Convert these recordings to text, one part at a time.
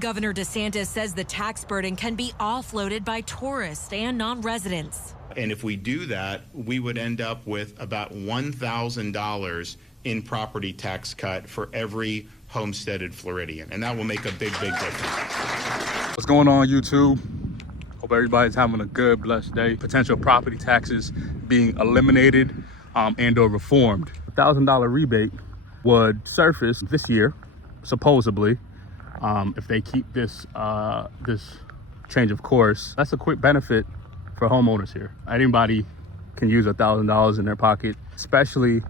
Governor DeSantis says the tax burden can be offloaded by tourists and non-residents. And if we do that, we would end up with about $1,000 in property tax cut for every homesteaded Floridian. And that will make a big, big difference. What's going on, YouTube? Hope everybody's having a good, blessed day. Potential property taxes being eliminated and or reformed. $1,000 rebate would surface this year, supposedly, if they keep this this change of course. That's a quick benefit for homeowners here. Anybody can use $1,000 in their pocket, especially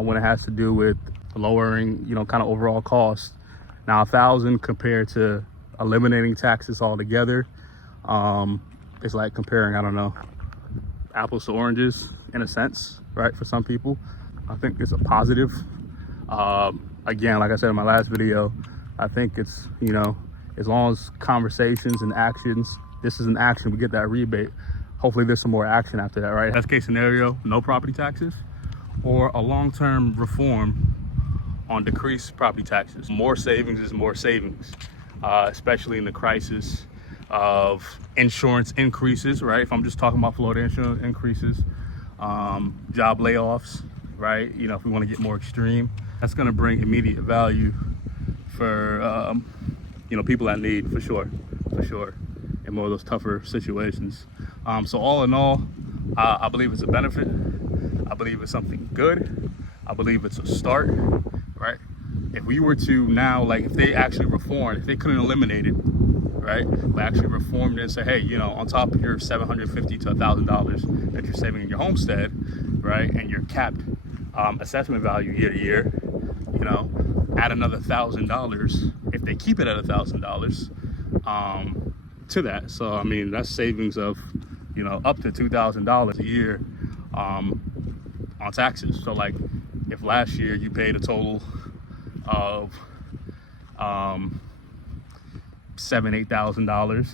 when it has to do with lowering, kind of overall costs. Now, $1,000 compared to eliminating taxes altogether, it's like comparing, I don't know, apples to oranges in a sense, right? For some people, I think it's a positive. Again, like I said in my last video, I think it's, as long as conversations and actions, this is an action, we get that rebate. Hopefully there's some more action after that, right? Best case scenario, no property taxes, or a long-term reform on decreased property taxes. More savings is more savings, especially in the crisis of insurance increases, right? If I'm just talking about Florida insurance increases, job layoffs, right? If we want to get more extreme, that's going to bring immediate value for, people that need, for sure, in more of those tougher situations. So all in all, I believe it's a benefit. I believe it's something good. I believe it's a start, right? If we were to now, if they actually reformed, if they couldn't eliminate it, right? But actually reformed it and say, hey, on top of your $750 to $1,000 that you're saving in your homestead, right? And your capped assessment value year to year, add another $1,000 if they keep it at $1,000 to that. So I mean, that's savings of up to $2,000 a year on taxes. So if last year you paid a total of $8,000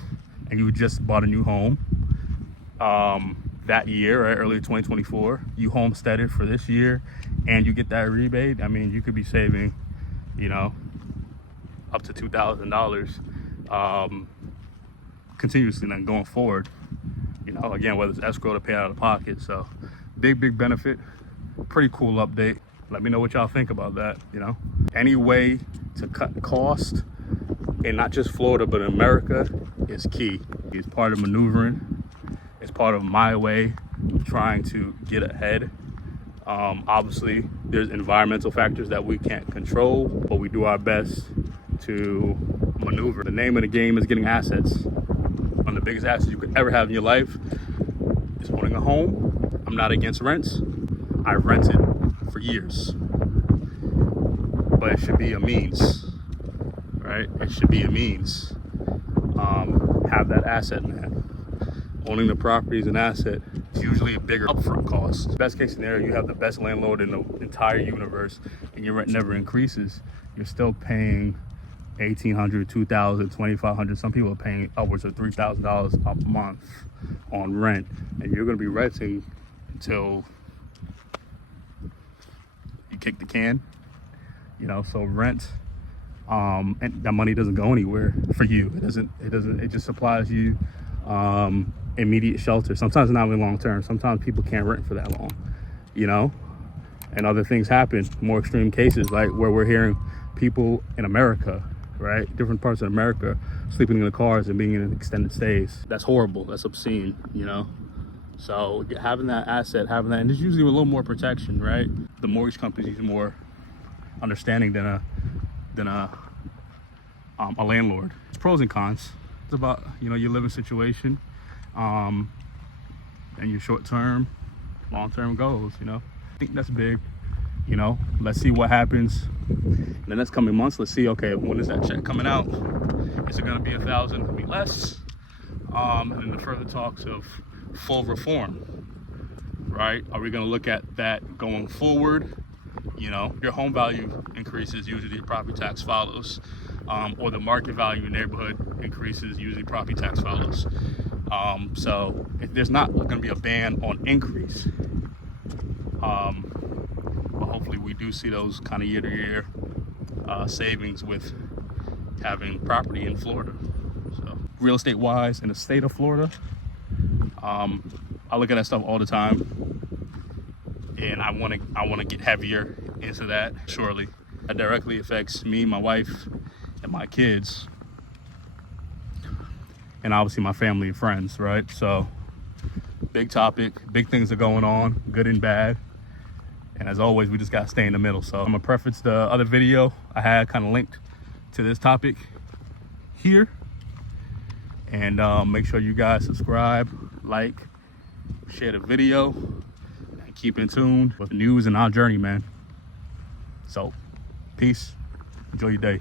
and you just bought a new home that year, right, early 2024, you homesteaded for this year and you get that rebate, I mean, you could be saving up to $2,000 continuously then going forward, again, whether it's escrow to pay out of pocket. So big benefit, pretty cool update. Let me know what y'all think about that. Any way to cut cost, and not just Florida but in America, is key. It's part of maneuvering. It's part of my way of trying to get ahead. Obviously there's environmental factors that we can't control, but we do our best to maneuver. The name of the game is getting assets. One of the biggest assets you could ever have in your life is owning a home. I'm not against rents. I rented for years, but it should be a means, right? It should be a means. Have that asset, man. Owning the property is an asset. It's usually a bigger upfront cost. Best case scenario, you have the best landlord in the entire universe and your rent never increases. You're still paying $1,800, $2,000, $2,500. Some people are paying upwards of $3,000 a month on rent, and you're going to be renting until you kick the can. So rent, and that money doesn't go anywhere for you. It just supplies you immediate shelter. Sometimes not even long term. Sometimes people can't rent for that long, and other things happen, more extreme cases, like where we're hearing people in America, right, different parts of America, sleeping in the cars and being in extended stays. That's horrible. That's obscene, So having that asset, and there's usually a little more protection, right? The mortgage companies are more understanding than a landlord. It's pros and cons. It's about your living situation, and your short-term, long-term goals. I think that's big. Let's see what happens in the next coming months. Let's see, okay, when is that check coming out? Is it going to be $1,000? Could be less. And then the further talks of full reform, right? Are we going to look at that going forward? Your home value increases, usually your property tax follows, or the market value in your neighborhood increases, usually property tax follows. So there's not going to be a ban on increase, but hopefully we do see those kind of year-to-year savings with having property in Florida. So real estate wise in the state of Florida, I look at that stuff all the time, and I want to get heavier into that. Surely that directly affects me, my wife, and my kids, and obviously my family and friends, right? So big topic, big things are going on, good and bad, and as always, we just gotta stay in the middle. So I'm gonna preface the other video I had kind of linked to this topic here, and make sure you guys subscribe, like, share the video, and keep in tune with the news and our journey, man. So peace, enjoy your day.